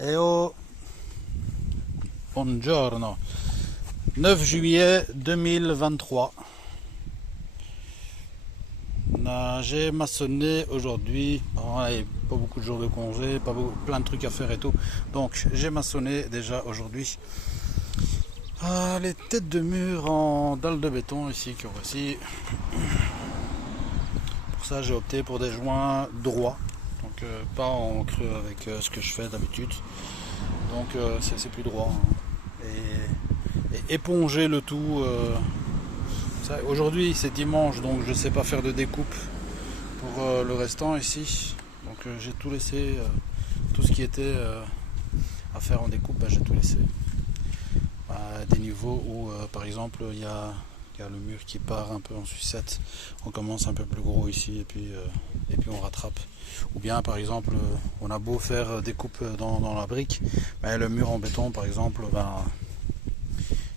Et au buongiorno, 9 juillet 2023. J'ai maçonné aujourd'hui. Bon, pas beaucoup de jours de congé, pas beaucoup, plein de trucs à faire et tout. Donc j'ai maçonné déjà aujourd'hui. Les têtes de mur en dalle de béton ici que voici. Pour ça j'ai opté pour des joints droits. Donc pas en creux avec ce que je fais d'habitude. Donc c'est plus droit. Hein. Et éponger le tout. Aujourd'hui c'est dimanche, donc je sais pas faire de découpe pour le restant ici. Donc j'ai tout laissé, tout ce qui était à faire en découpe, j'ai tout laissé. À des niveaux où par exemple il y a le mur qui part un peu en sucette, on commence un peu plus gros ici et puis on rattrape. Ou bien par exemple on a beau faire des coupes dans la brique, mais le mur en béton par exemple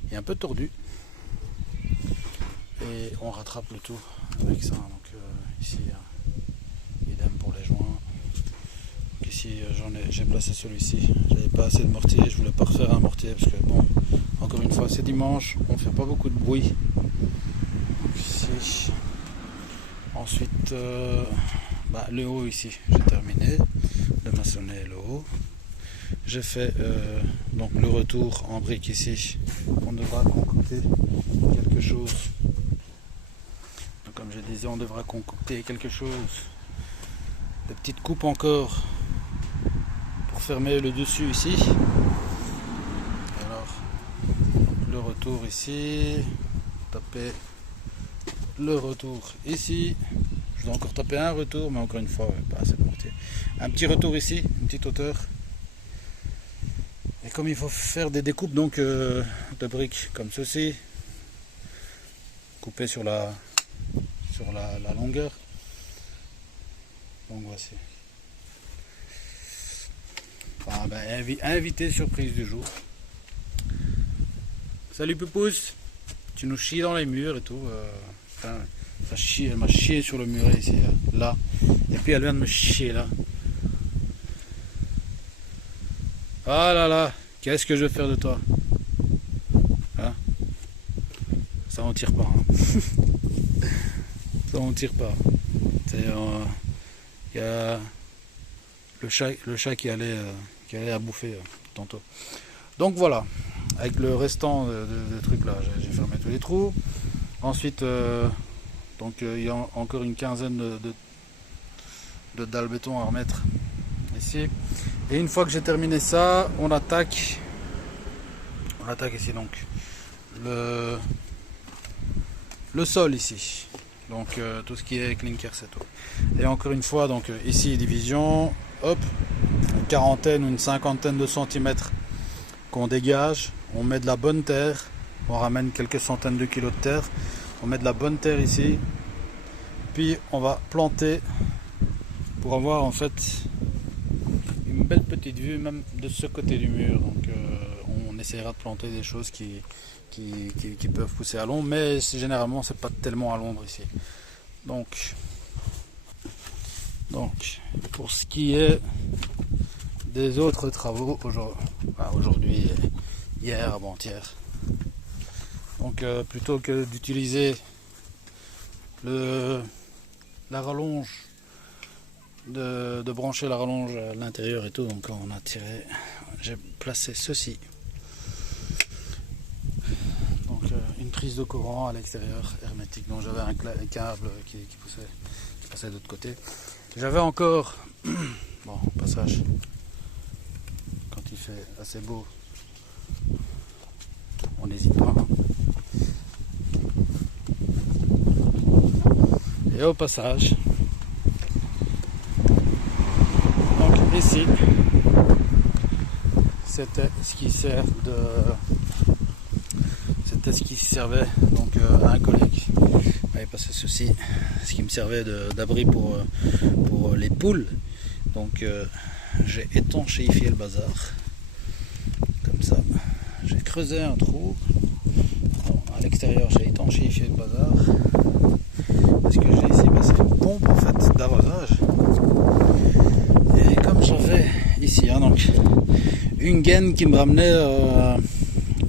il est un peu tordu et on rattrape le tout avec ça. Donc ici idem pour les joints. Donc ici j'ai placé celui-ci, j'avais pas assez de mortier, je voulais pas refaire un mortier parce que bon, encore une fois c'est dimanche, on fait pas beaucoup de bruit. Donc ici ensuite le haut ici j'ai terminé de maçonner le haut. J'ai fait donc le retour en brique ici. On devra concocter quelque chose. Donc, comme je disais, on devra concocter quelque chose. Des petites coupes encore pour fermer le dessus ici. Alors le retour ici. Taper le retour ici. Je dois encore taper un retour, mais encore une fois, pas assez de mortier. Un petit retour ici, une petite hauteur. Et comme il faut faire des découpes donc de briques comme ceci, couper sur la longueur. Donc voici. Invité surprise du jour. Salut Poupousse, tu nous chies dans les murs et tout. Elle m'a chié sur le muret ici, là. Et puis elle vient de me chier là. Ah là là, qu'est-ce que je vais faire de toi? Hein? Ça on tire pas. Hein. Ça on tire pas. Il y a le chat qui allait à bouffer tantôt. Donc voilà, avec le restant de trucs là, j'ai fermé tous les trous. Ensuite, il y a encore une quinzaine de dalles béton à remettre ici. Et une fois que j'ai terminé ça, on attaque ici donc le sol ici. Donc tout ce qui est clinker c'est tout. Et encore une fois donc ici division, hop, une quarantaine ou une cinquantaine de centimètres qu'on dégage, on met de la bonne terre, on ramène quelques centaines de kilos de terre, on met de la bonne terre ici, puis on va planter pour avoir en fait une belle petite vue même de ce côté du mur. Donc on essaiera de planter des choses qui peuvent pousser à l'ombre, mais généralement c'est pas tellement à l'ombre ici. Donc pour ce qui est des autres travaux aujourd'hui, hier, avant-hier, donc plutôt que d'utiliser la rallonge, de brancher la rallonge à l'intérieur et tout, donc on a tiré, j'ai placé ceci, donc une prise de courant à l'extérieur hermétique, donc j'avais un câble qui passait de l'autre côté. J'avais encore bon passage quand il fait assez beau, on n'hésite pas, hein. Et au passage, donc ici, c'était ce qui servait donc à un collègue. Il m'avait passé ceci, ce qui me servait d'abri pour les poules. Donc j'ai étanchéifié le bazar comme ça. J'ai creusé un trou. Bon, à l'extérieur j'ai étanchéifié le bazar. Parce que j'ai ici c'est une pompe en fait d'arrosage. Et comme j'avais ici donc une gaine qui me ramenait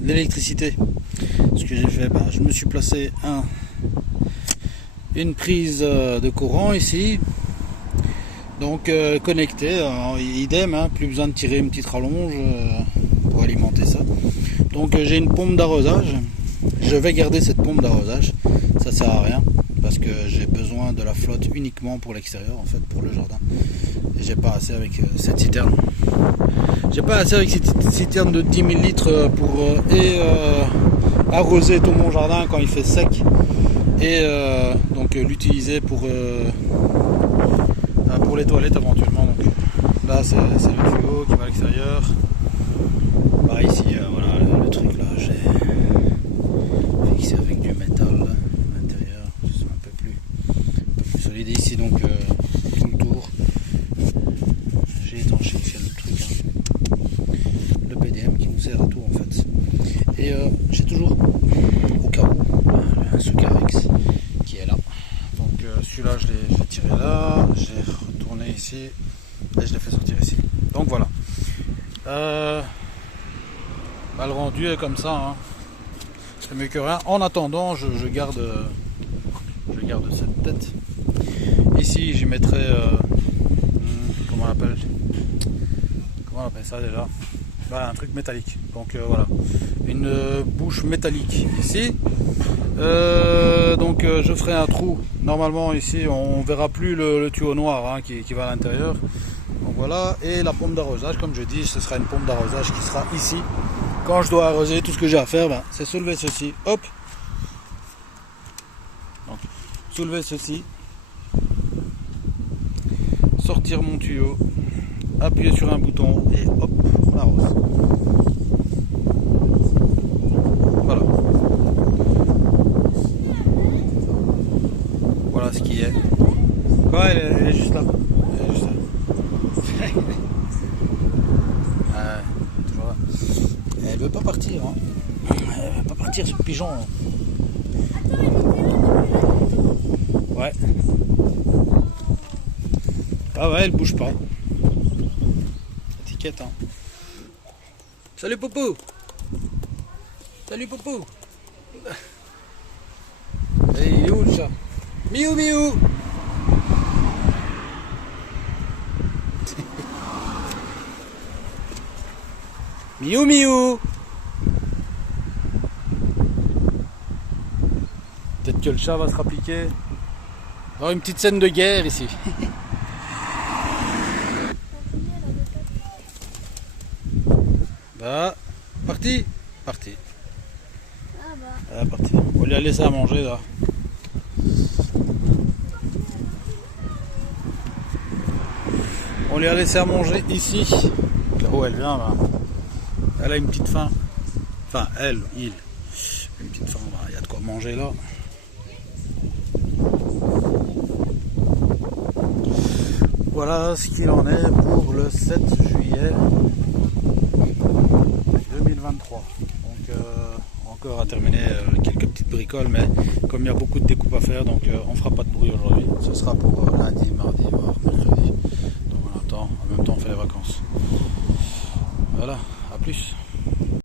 l'électricité. Ce que j'ai fait, je me suis placé une prise de courant ici, donc connecté, idem, hein, plus besoin de tirer une petite rallonge pour alimenter ça. Donc j'ai une pompe d'arrosage, je vais garder cette pompe d'arrosage, ça sert à rien parce que j'ai besoin de la flotte uniquement pour l'extérieur, en fait, pour le jardin, et j'ai pas assez avec cette citerne. J'ai pas assez avec cette citerne de 10 000 litres pour arroser tout mon jardin quand il fait sec, et donc l'utiliser pour les toilettes éventuellement. Donc là c'est le tuyau qui va à l'extérieur. Ici voilà le truc là, j'ai fixé avec du métal à l'intérieur, c'est un peu plus solide ici, donc tout le tour j'ai étanché le truc, hein, le PDM qui nous sert à tout en fait. Et j'ai toujours au cas où un Sucarex qui est là, donc celui-là je l'ai tiré là, j'ai retourné ici et je l'ai fait sortir ici, donc voilà. Le rendu est comme ça, hein. C'est mieux que rien. En attendant, je garde cette tête. Ici, j'y mettrai comment on appelle ça déjà, un truc métallique. Donc voilà, une bouche métallique ici. Donc je ferai un trou. Normalement ici, on verra plus le tuyau noir, hein, qui va à l'intérieur. Donc voilà, et la pompe d'arrosage, comme je dis, ce sera une pompe d'arrosage qui sera ici. Quand je dois arroser, tout ce que j'ai à faire, c'est soulever ceci, hop, donc, soulever ceci, sortir mon tuyau, appuyer sur un bouton et hop, on arrose. Voilà. Voilà ce qui est. Ouais, elle est juste là. Elle est juste là. Toujours là. Elle veut pas partir, hein. Elle veut pas partir, ce pigeon. Ouais. Ah ouais, elle bouge pas. Étiquette, hein. Salut Poupou. Salut Poupou. Et il est où le chat? Miou miou. Miou miou. Peut-être que le chat va se rappliquer. Alors une petite scène de guerre ici. Parti. Parti. Parti. On lui a laissé à manger là. On lui a laissé à manger ici. Là où elle vient, elle a une petite faim. Enfin, il. Une petite faim, il y a de quoi manger là. Voilà ce qu'il en est pour le 7 juillet 2023. Donc encore à terminer quelques petites bricoles, mais comme il y a beaucoup de découpes à faire, donc on fera pas de bruit aujourd'hui. Ce sera pour lundi, mardi, voire mercredi. Donc on attend, en même temps on fait les vacances. Voilà, à plus.